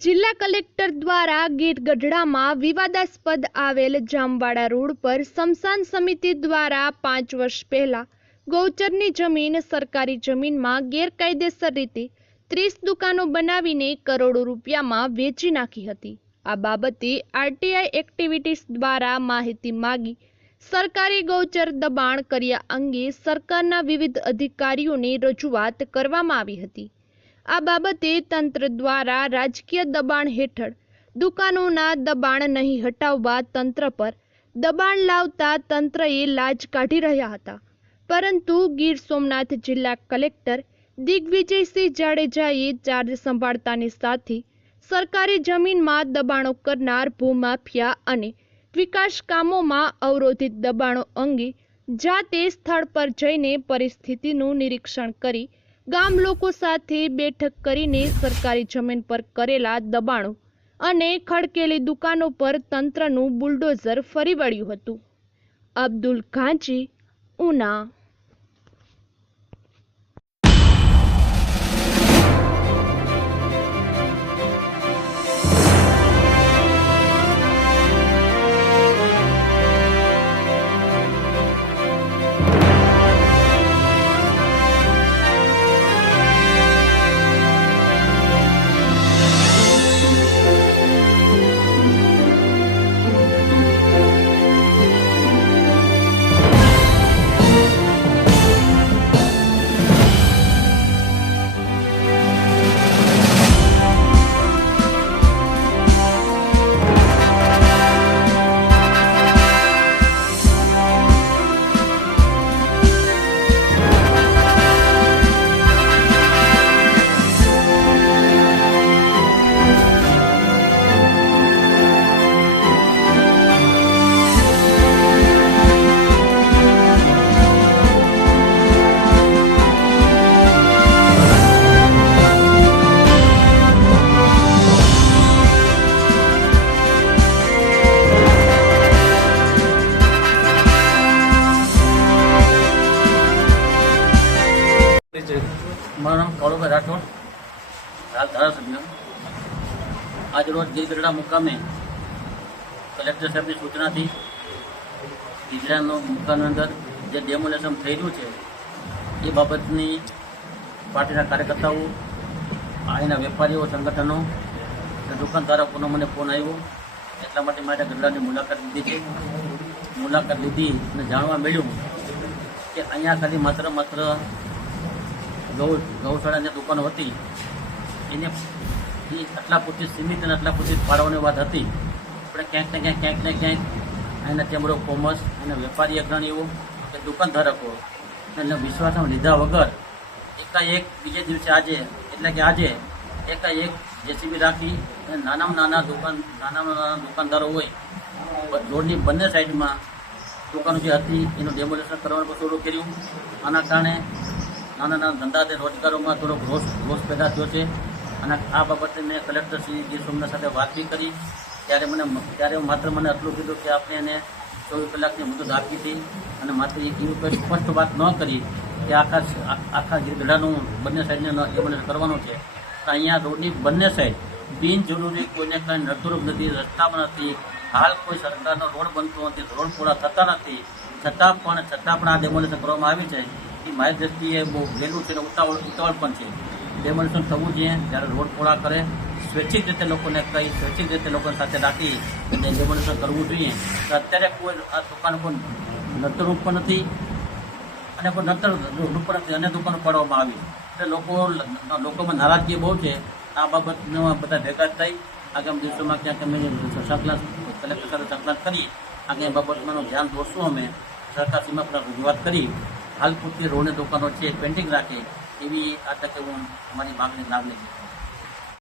જિલ્લા કલેક્ટર દ્વારા ગીર ગઢડામાં વિવાદાસ્પદ આવેલ જામવાડા રોડ પર સમસાન સમિતિ દ્વારા પાંચ વર્ષ પહેલા ગૌચરની જમીન સરકારી જમીનમાં ગેરકાયદેસર રીતે ત્રીસ દુકાનો બનાવીને કરોડો રૂપિયામાં વેચી નાખી હતી. આ બાબતે આરટીઆઈ એક્ટિવિટીઝ દ્વારા માહિતી માગી સરકારી ગૌચર દબાણ કર્યા અંગે સરકારના વિવિધ અધિકારીઓને રજૂઆત કરવામાં આવી હતી. આ બાબતે તંત્ર દ્વારા રાજકીય દબાણ હેઠળ દુકાનોના દબાણ નહીં હટાવવા તંત્ર પર દબાણ લાવતા તંત્રએ લાજ કાઢી રહ્યા હતા. પરંતુ ગીર સોમનાથ જિલ્લા કલેક્ટર દિગ્વિજયસિંહ જાડેજાએ ચાર્જ સંભાળતાની સાથે સરકારી જમીનમાં દબાણો કરનાર ભૂમાફિયા અને વિકાસ કામોમાં અવરોધિત દબાણો અંગે જાતે સ્થળ પર જઈને પરિસ્થિતિનું નિરીક્ષણ કરી ગામ લોકો સાથે બેઠક કરીને સરકારી જમીન પર કરેલા દબાણો અને ખડકેલી દુકાનો પર તંત્રનું બુલડોઝર ફરી વળ્યું હતું. અબ્દુલ ઘાંચી, ઉના મારું નામ કાળુભાઈ રાઠોડ. હાલ ધારાસભ્ય. આજ રોજ ગીરગઢડા મુકામે કલેક્ટર સાહેબની સૂચનાથી ગીરગઢડાનો મુકામની અંદર જે ડેમોલેશન થયેલું છે, એ બાબતની પાર્ટીના કાર્યકર્તાઓ અહીંના વેપારીઓ, સંગઠનો અને દુકાનધારકોનો મને ફોન આવ્યો. એટલા માટે મારે ગઢડાની મુલાકાત લીધી છે. મુલાકાત લીધી અને જાણવા મળ્યું કે અહીંયા ખાલી માત્ર માત્ર ગૌ ગૌશાળાની દુકાનો હતી. એને એ આટલા પૂરતી સીમિત અને આટલા પૂરતી ફાળવવાની વાત હતી. આપણે ક્યાંક ને ક્યાંક ક્યાંક ને ક્યાંક એના ચેમ્બર ઓફ કોમર્સ અને વેપારી અગ્રણીઓ કે દુકાનધારકો એને વિશ્વાસમાં લીધા વગર એકાએક બીજે દિવસે આજે, એટલે કે આજે એકાએક જેસીબી રાખી અને નાનામાં નાના દુકાન, નાનામાં નાના દુકાનદારો હોય રોડની બંને સાઈડમાં દુકાનો જે હતી, એનું ડેમોલેશન કરવાનું શરૂ કર્યું. આના કારણે નાના નાના ધંધા અને રોજગારોમાં થોડોક રોષ રોષ પેદા થયો છે. અને આ બાબતે મેં કલેક્ટર શ્રી ગીર સોમનાથ સાથે વાત બી કરી. ત્યારે મને ત્યારે માત્ર મને આટલું કીધું કે આપણે એને ચોવીસ કલાકની મુદત આપી હતી. અને માત્ર એવી કોઈ સ્પષ્ટ વાત ન કરી કે આખા આખા ગઢાનું બંને સાઈડને ડેમોલેશન કરવાનું છે. અહીંયા રોડની બંને સાઈડ બિનજરૂરી કોઈને કાંઈ નતુરૂપ નથી, રસ્તામાં નથી. હાલ કોઈ સરકારનો રોડ બનતો નથી, રોડ પૂરા થતા નથી. છતાં પણ છતાં પણ આ ડેમોલેશન કરવામાં આવ્યું છે. એ મારી દ્રષ્ટિએ બહુ વહેલું છે અને ઉતાવળ ઉતાવળ પણ છે. ડેમોલેશન થવું જોઈએ, જ્યારે રોડ પૂરા કરે, સ્વૈચ્છિક રીતે લોકોને કહી સ્વૈચ્છિક રીતે લોકોને સાથે રાખી અને ડેમોલેશન કરવું જોઈએ. તો અત્યારે કોઈ આ દુકાન પણ નતરૂપ પણ નથી અને કોઈ નતર રૂપ પણ નથી અને દુકાન પાડવામાં આવી. એટલે લોકો લોકોમાં નારાજગી બહુ છે. આ બાબતમાં બધા ભેગા થઈ. આગામી દિવસોમાં ક્યાંક અમે સંકલન કલેક્ટર સાથે સંકલન કરી આગળ એ બાબતમાં ધ્યાન દોરશું અમે. સરકાર સીમા પર રજૂઆત કરી. હાલ પૂરતી રોડની દુકાનો છે પેન્ડિંગ રાખે, એવી આ તકે હું અમારી માગણી લાગણી છે.